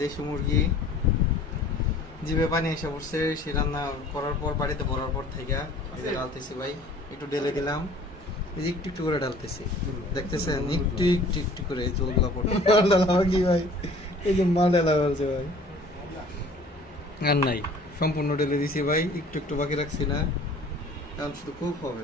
দেশি মুরগি জিভে পানি এসে পড়ছে। সে রান্না করার পর বাড়িতে ভরার পর থেকে ডালতেছি ভাই, একটু ঢেলে দিলাম, একটু একটু করে ডালতেছি, দেখতেছেন একটু একটু একটু করে জলগুলা পড়ে কি ভাই, এই যে মা ডালা বলছে ভাই, আর নাই সম্পূর্ণ ঢেলে দিছি ভাই, একটু একটু বাকি রাখছি না, এখন শুধু খুব হবে।